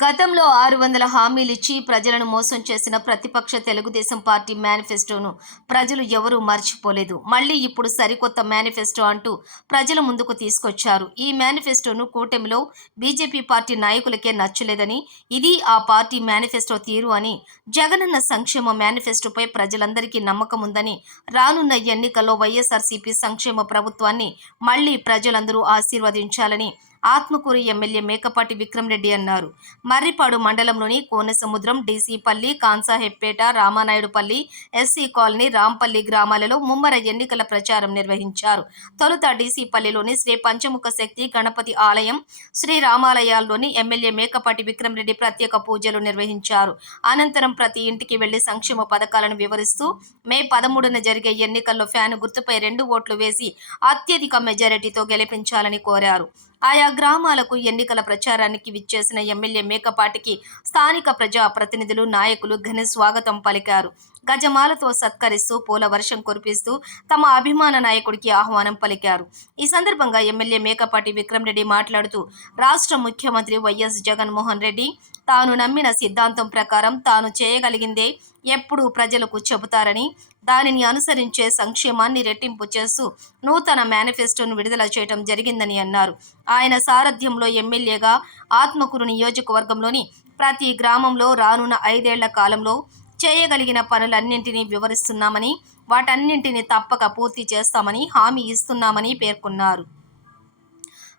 గతంలో 600 హామీలిచ్చి ప్రజలను మోసం చేసిన ప్రతిపక్ష తెలుగుదేశం పార్టీ మేనిఫెస్టోను ప్రజలు ఎవరూ మర్చిపోలేదు. మళ్లీ ఇప్పుడు సరికొత్త మేనిఫెస్టో అంటూ ప్రజల ముందుకు తీసుకొచ్చారు. ఈ మేనిఫెస్టోను కూటమిలో బీజేపీ పార్టీ నాయకులకే నచ్చలేదని, ఇది ఆ పార్టీ మేనిఫెస్టో తీరు అని, జగనన్న సంక్షేమ మేనిఫెస్టోపై ప్రజలందరికీ నమ్మకం ఉందని, రానున్న ఎన్నికల్లో వైఎస్ఆర్సీపీ సంక్షేమ ప్రభుత్వాన్ని మళ్లీ ప్రజలందరూ ఆశీర్వదించాలని ఆత్మకూరు ఎమ్మెల్యే మేకపాటి విక్రమరెడ్డి అన్నారు. మర్రిపాడు మండలంలోని కోనసముద్రం, డీసీపల్లి, కాన్సాహెబ్పేట, రామానాయుడుపల్లి, ఎస్సీ కాలనీ, రాంపల్లి గ్రామాలలో ముమ్మర ఎన్నికల ప్రచారం నిర్వహించారు. తొలుత డీసీపల్లిలోని శ్రీ పంచముఖ శక్తి గణపతి ఆలయం, శ్రీ రామాలయాల్లోని ఎమ్మెల్యే మేకపాటి విక్రమరెడ్డి ప్రత్యేక పూజలు నిర్వహించారు. అనంతరం ప్రతి ఇంటికి వెళ్లి సంక్షేమ పథకాలను వివరిస్తూ మే 13న జరిగే ఎన్నికల్లో ఫ్యాను గుర్తుపై 2 ఓట్లు వేసి అత్యధిక మెజారిటీతో గెలిపించాలని కోరారు. ఆయా గ్రామాలకు ఎన్నికల ప్రచారానికి విచ్చేసిన ఎమ్మెల్యే మేకపాటికి స్థానిక ప్రజా ప్రతినిధులు, నాయకులు ఘన స్వాగతం పలికారు. గజమాలతో సత్కరిస్తూ పూల వర్షం కురిపిస్తూ తమ అభిమాన నాయకుడికి ఆహ్వానం పలికారు. ఈ సందర్భంగా ఎమ్మెల్యే మేకపాటి విక్రమరెడ్డి మాట్లాడుతూ, రాష్ట్ర ముఖ్యమంత్రి వైఎస్ జగన్మోహన్ రెడ్డి తాను నమ్మిన సిద్ధాంతం ప్రకారం తాను చేయగలిగిందే ఎప్పుడూ ప్రజలకు చెబుతారని, దానిని అనుసరించే సంక్షేమాన్ని రెట్టింపు చేస్తూ నూతన మేనిఫెస్టోను విడుదల చేయడం జరిగిందని అన్నారు. ఆయన సారథ్యంలో ఎమ్మెల్యేగా ఆత్మకూరు నియోజకవర్గంలోని ప్రతి గ్రామంలో రానున్న 5 ఏళ్ల కాలంలో చేయగలిగిన పనులన్నింటినీ వివరిస్తున్నామని, వాటన్నింటినీ తప్పక పూర్తి చేస్తామని హామీ ఇస్తున్నామని పేర్కొన్నారు.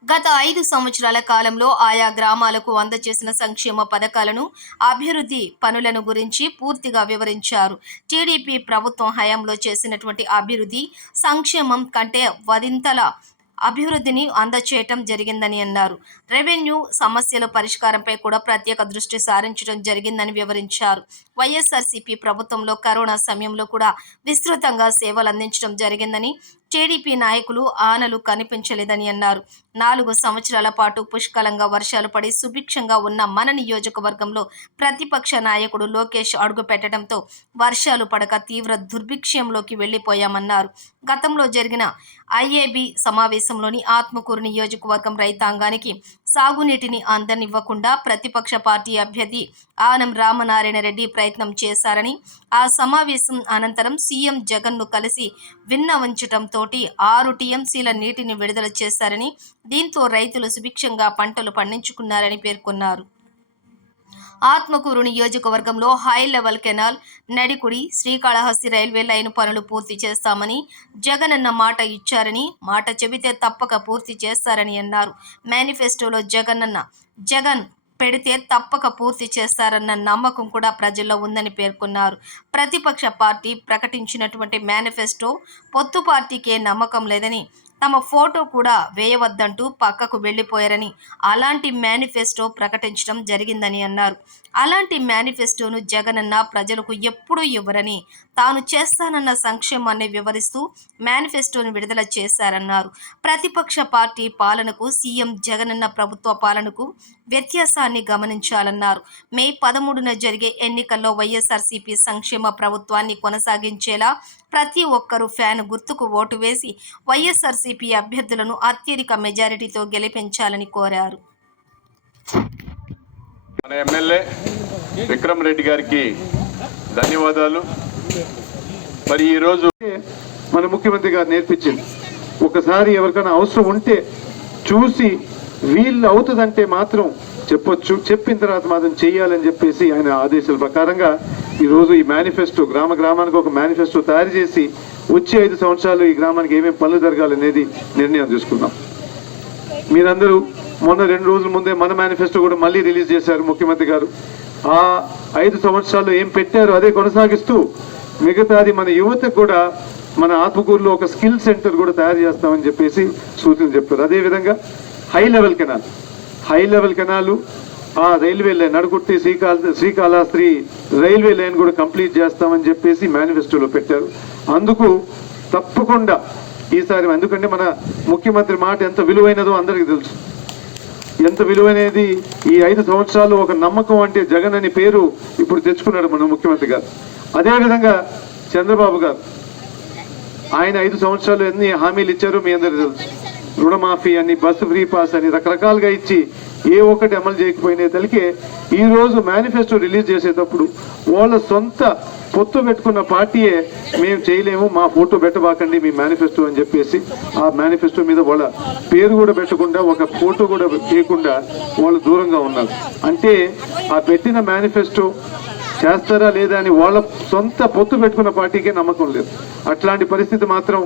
గత 5 సంవత్సరాల కాలంలో ఆయా గ్రామాలకు అందజేసిన సంక్షేమ పథకాలను, అభివృద్ధి పనులను గురించి పూర్తిగా వివరించారు. టీడీపీ ప్రభుత్వం హయాంలో చేసినటువంటి అభివృద్ధి, సంక్షేమం కంటే 10 అభివృద్ధిని అందచేయటం జరిగిందని అన్నారు. రెవెన్యూ సమస్యల పరిష్కారంపై కూడా ప్రత్యేక దృష్టి సారించడం జరిగిందని వివరించారు. వైఎస్ఆర్సీపీ ప్రభుత్వంలో కరోనా సమయంలో కూడా విస్తృతంగా సేవలు అందించడం జరిగిందని, టీడీపీ నాయకులు ఆనలు కనిపించలేదని అన్నారు. 4 సంవత్సరాల పాటు పుష్కలంగా వర్షాలు పడి సుభిక్షంగా ఉన్న మన నియోజకవర్గంలో ప్రతిపక్ష నాయకుడు లోకేష్ అడుగు పెట్టడంతో వర్షాలు పడక తీవ్ర దుర్భిక్షంలోకి వెళ్లిపోయామన్నారు. గతంలో జరిగిన ఐఏబీ సమావేశంలోని ఆత్మకూరు నియోజకవర్గం రైతాంగానికి సాగునీటిని అందనివ్వకుండా ప్రతిపక్ష పార్టీ అభ్యర్థి ఆనం రామనారాయణ రెడ్డి ప్రయత్నం చేశారని, ఆ సమావేశం అనంతరం సీఎం జగన్ను కలిసి విన్నవించటంతో 6 టీఎంసీల నీటిని విడుదల చేశారని, దీంతో రైతులు సుభిక్షంగా పంటలు పండించుకున్నారని పేర్కొన్నారు. ఆత్మకూరు నియోజకవర్గంలో high level canal, Nadikudi, Srikalahasti railway line పనులు పూర్తి చేస్తామని జగనన్న మాట ఇచ్చారని, మాట చెబితే తప్పక పూర్తి చేస్తారని అన్నారు. మేనిఫెస్టోలో జగన్ పెడితే తప్పక పూర్తి చేస్తారన్న నమ్మకం కూడా ప్రజల్లో ఉందని పేర్కొన్నారు. ప్రతిపక్ష పార్టీ ప్రకటించినటువంటి మేనిఫెస్టో పొత్తు పార్టీకే నమ్మకం లేదని, తమ ఫోటో కూడా వేయవద్దంటూ పక్కకు వెళ్లిపోయారని, అలాంటి మేనిఫెస్టో ప్రకటించడం జరిగిందని అన్నారు. అలాంటి మేనిఫెస్టోను జగనన్న ప్రజలకు ఎప్పుడూ ఇవ్వరని, తాను చేస్తానన్న సంక్షేమాన్ని వివరిస్తూ మేనిఫెస్టోను విడుదల చేశారన్నారు. ప్రతిపక్ష పార్టీ పాలనకు, సీఎం జగనన్న ప్రభుత్వ పాలనకు వ్యత్యాసాన్ని గమనించాలన్నారు. మే 13న జరిగే ఎన్నికల్లో వైఎస్ఆర్సీపీ సంక్షేమ ప్రభుత్వాన్ని కొనసాగించేలా ప్రతి ఒక్కరూ ఫ్యాన్ గుర్తుకు ఓటు వేసి వైఎస్ఆర్సీపీ అభ్యర్థులను అత్యధిక మెజారిటీతో గెలిపించాలని కోరారు. మన ఎమ్మెల్యే విక్రమరెడ్డి గారికి ధన్యవాదాలు. మరి ఈరోజు మన ముఖ్యమంత్రి గారు నేర్పించింది, ఒకసారి ఎవరికైనా అవసరం ఉంటే చూసి వీళ్ళు అవుతుందంటే మాత్రం చెప్పొచ్చు, చెప్పిన తర్వాత మాత్రం చెయ్యాలని చెప్పేసి ఆయన ఆదేశాల ప్రకారంగా ఈరోజు ఈ మేనిఫెస్టో గ్రామానికి ఒక మేనిఫెస్టో తయారు చేసి వచ్చే 5 సంవత్సరాలు ఈ గ్రామానికి ఏమేమి పనులు జరగాలనేది నిర్ణయం తీసుకున్నాం. మీరందరూ మొన్న 2 రోజుల ముందే మన మేనిఫెస్టో కూడా మళ్ళీ రిలీజ్ చేశారు ముఖ్యమంత్రి గారు. ఆ 5 సంవత్సరాల్లో ఏం పెట్టారో అదే కొనసాగిస్తూ మిగతాది మన యువతకు కూడా మన ఆత్మకూరులో ఒక స్కిల్ సెంటర్ కూడా తయారు చేస్తామని చెప్పేసి సూచనలు చెప్పారు. అదేవిధంగా హై లెవెల్ కెనాలు, ఆ railway line Nadukurthi Srikalahasti railway line కూడా కంప్లీట్ చేస్తామని చెప్పేసి మేనిఫెస్టోలో పెట్టారు. అందుకు తప్పకుండా ఈసారి, ఎందుకంటే మన ముఖ్యమంత్రి మాట ఎంత విలువైనదో అందరికీ తెలుసు. ఎంత విలువైనది ఈ 5 సంవత్సరాలు ఒక నమ్మకం అంటే జగన్ అని పేరు ఇప్పుడు తెచ్చుకున్నాడు మన ముఖ్యమంత్రి గారు. అదేవిధంగా చంద్రబాబు గారు ఆయన 5 సంవత్సరాలు ఎన్ని హామీలు ఇచ్చారో మీ అందరూ తెలుసు. రుణమాఫీ అని, బస్సు ఫ్రీ పాస్ అని రకరకాలుగా ఇచ్చి ఏ ఒక్కటి అమలు చేయకపోయినా తలికే ఈరోజు మేనిఫెస్టో రిలీజ్ చేసేటప్పుడు వాళ్ళ సొంత పొత్తు పెట్టుకున్న పార్టీయే మేము చేయలేము, మా ఫోటో పెట్టబాకండి మీ మేనిఫెస్టో అని చెప్పేసి ఆ మేనిఫెస్టో మీద వాళ్ళ పేరు కూడా పెట్టకుండా ఒక ఫోటో కూడా చేయకుండా వాళ్ళు దూరంగా ఉన్నారు. అంటే ఆ పెట్టిన మేనిఫెస్టో చేస్తారా లేదా అని వాళ్ళ సొంత పొత్తు పెట్టుకున్న పార్టీకే నమ్మకం లేదు. అట్లాంటి పరిస్థితి మాత్రం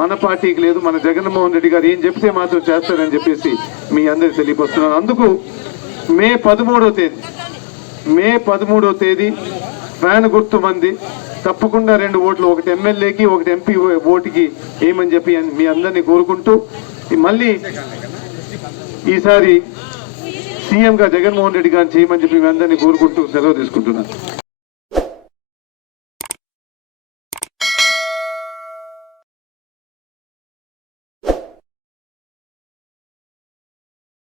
మన పార్టీకి లేదు. మన జగన్మోహన్ రెడ్డి గారు ఏం చెప్తే మాత్రం చేస్తారని చెప్పేసి మీ అందరికి తెలియపరుస్తున్నాను. అందుకు మే 13వ తేదీ ఫ్యాన్ గుర్తు మంది తప్పకుండా 2 ఓట్లు, ఒకటి ఎమ్మెల్యేకి ఒకటి ఎంపీ ఓటుకి ఏమని చెప్పి మీ అందరినీ కోరుకుంటూ మళ్ళీ ఈసారి సీఎంగా జగన్మోహన్ రెడ్డి గారిని చేయమని చెప్పి మీ అందరినీ కోరుకుంటూ సెలవు తీసుకుంటున్నాను.